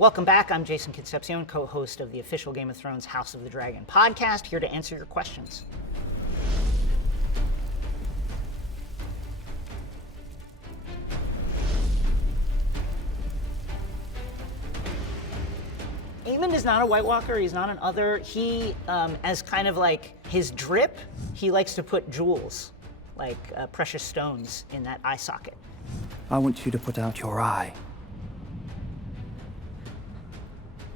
Welcome back. I'm Jason Concepcion, co-host of the official Game of Thrones House of the Dragon podcast, here to answer your questions. Aemond is not a White Walker. He's not an other. He, as kind of like his drip, he likes to put jewels, like precious stones, in that eye socket. I want you to put out your eye.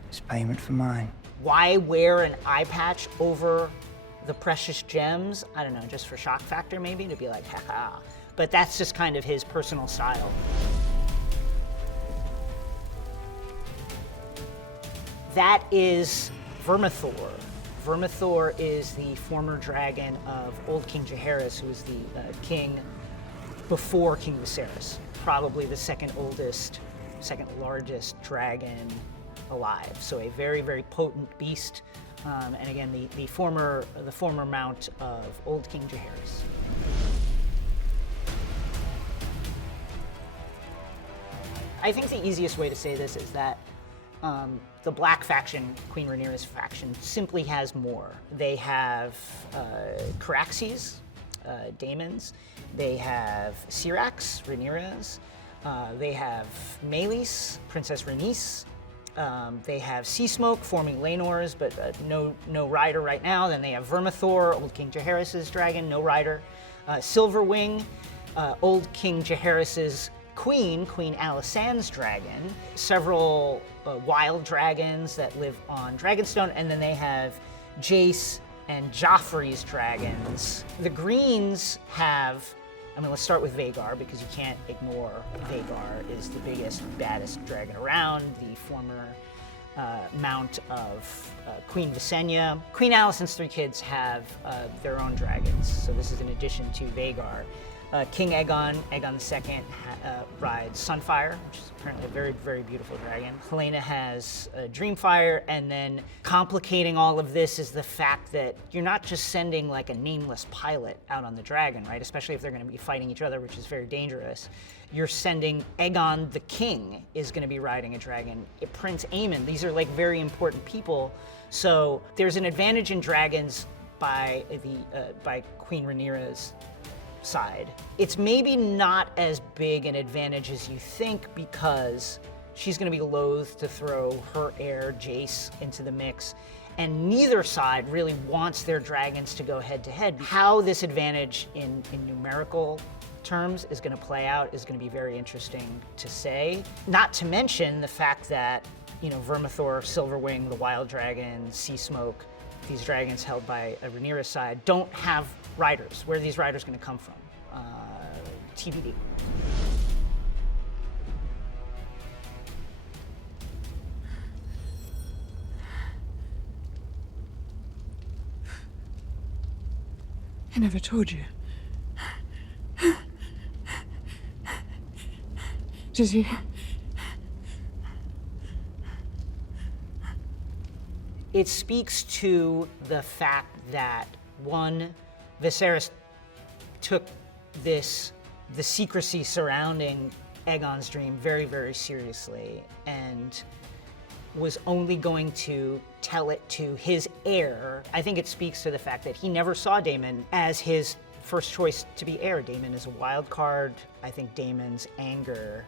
It's payment for mine. Why wear an eye patch over the precious gems? I don't know, just for shock factor maybe, to be like, haha. But that's just kind of his personal style. That is Vermithor. Vermithor is the former dragon of old King Jaehaerys, who was the king before King Viserys. Probably the second largest dragon alive. So a very, very potent beast. And again, the former mount of old King Jaehaerys. I think the easiest way to say this is that the Black faction, Queen Rhaenyra's faction, simply has more. They have Caraxes, Daemons. They have Syrax, Rhaenyra's. They have Meleys, Princess Rhaenys. They have Sea Smoke forming Laenor's, but no rider right now. Then they have Vermithor, old King Jaehaerys' dragon, no rider. Silverwing, old King Jaehaerys' Queen Alysanne's dragon. Several wild dragons that live on Dragonstone, and then they have Jace and Joffrey's dragons. The Greens have, let's start with Vhagar, because you can't ignore Vhagar is the biggest, baddest dragon around, the former mount of Queen Visenya. Queen Alysanne's three kids have their own dragons, so this is in addition to Vhagar. King Aegon II rides Sunfire, which is apparently a very, very beautiful dragon. Helaena has Dreamfire, and then complicating all of this is the fact that you're not just sending like a nameless pilot out on the dragon, right? Especially if they're going to be fighting each other, which is very dangerous. You're sending Aegon the King is going to be riding a dragon. Prince Aemond, these are like very important people. So there's an advantage in dragons by Queen Rhaenyra's side. It's maybe not as big an advantage as you think, because she's going to be loath to throw her heir Jace into the mix, and neither side really wants their dragons to go head to head. How this advantage in numerical terms is going to play out is going to be very interesting to say. Not to mention the fact that, Vermithor, Silverwing, the Wild Dragon, Sea Smoke, these dragons held by a Rhaenyra's side, don't have riders. Where are these riders going to come from? TBD. I never told you. Does he? It speaks to the fact that, one, Viserys took the secrecy surrounding Aegon's dream very, very seriously, and was only going to tell it to his heir. I think it speaks to the fact that he never saw Daemon as his first choice to be heir. Daemon is a wild card. I think Daemon's anger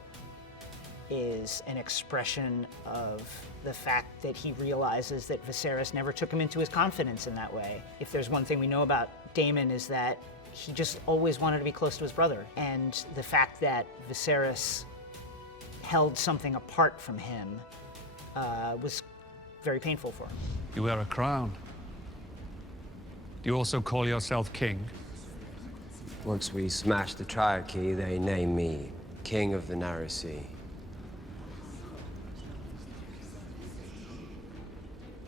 is an expression of the fact that he realizes that Viserys never took him into his confidence in that way. If there's one thing we know about Daemon, is that he just always wanted to be close to his brother. And the fact that Viserys held something apart from him was very painful for him. You wear a crown. Do you also call yourself king? Once we smash the Triarchy, they name me King of the Narrow Sea.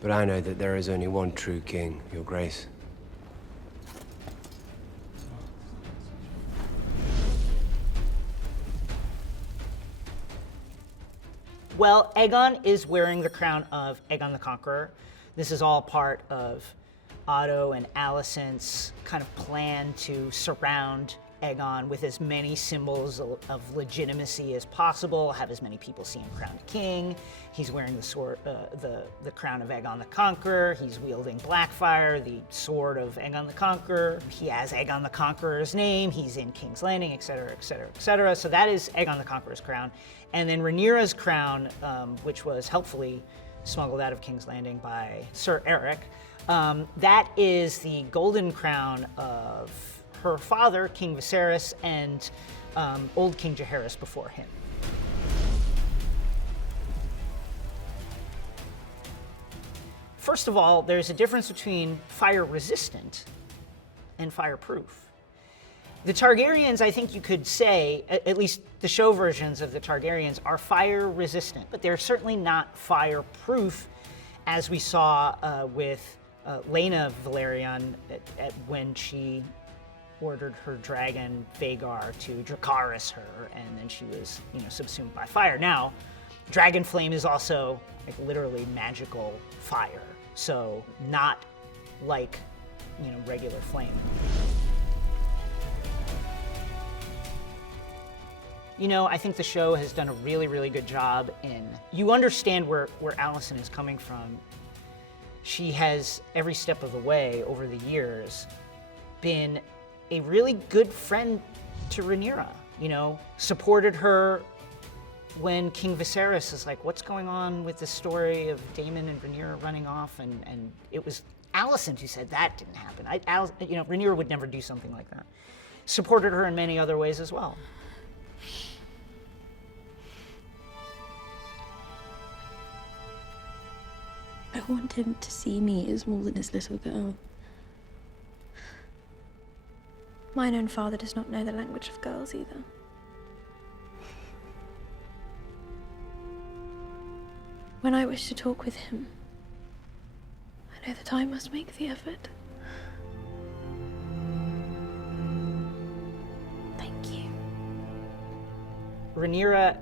But I know that there is only one true king, Your Grace. Well, Aegon is wearing the crown of Aegon the Conqueror. This is all part of Otto and Alicent's kind of plan to surround Aegon with as many symbols of legitimacy as possible, have as many people see him crowned king. He's wearing the sword, the crown of Aegon the Conqueror. He's wielding Blackfire, the sword of Aegon the Conqueror. He has Aegon the Conqueror's name. He's in King's Landing, etc., etc., etc. So that is Aegon the Conqueror's crown. And then Rhaenyra's crown, which was helpfully smuggled out of King's Landing by Sir Eric, that is the golden crown of her father, King Viserys, and old King Jaehaerys before him. First of all, there's a difference between fire-resistant and fireproof. The Targaryens, I think you could say, at least the show versions of the Targaryens, are fire-resistant, but they're certainly not fireproof, as we saw with Laena Velaryon when she ordered her dragon Vhagar to Dracarys her, and then she was, subsumed by fire. Now, dragon flame is also literally magical fire, so not like regular flame. I think the show has done a really, really good job you understand where Alicent is coming from. She has, every step of the way over the years, been a really good friend to Rhaenyra, supported her when King Viserys is like, what's going on with the story of Daemon and Rhaenyra running off? And it was Alicent who said that didn't happen. Rhaenyra would never do something like that. Supported her in many other ways as well. I want him to see me as more than his little girl. Mine own father does not know the language of girls either. When I wish to talk with him, I know that I must make the effort. Thank you. Rhaenyra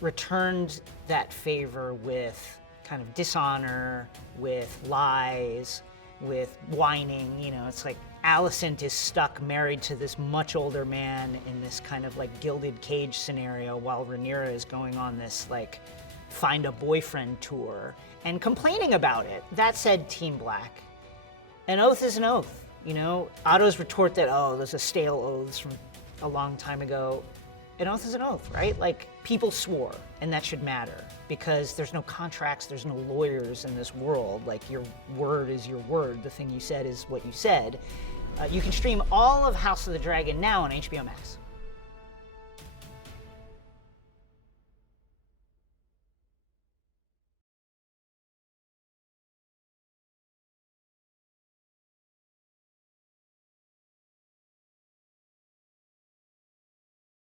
returned that favor with kind of dishonor, with lies, with whining. It's like Alicent is stuck married to this much older man in this kind of gilded cage scenario, while Rhaenyra is going on this find a boyfriend tour and complaining about it. That said, Team Black, an oath is an oath. Otto's retort that, those are stale oaths from a long time ago. An oath is an oath, right? People swore, and that should matter, because there's no contracts, there's no lawyers in this world. Your word is your word. The thing you said is what you said. You can stream all of House of the Dragon now on HBO Max.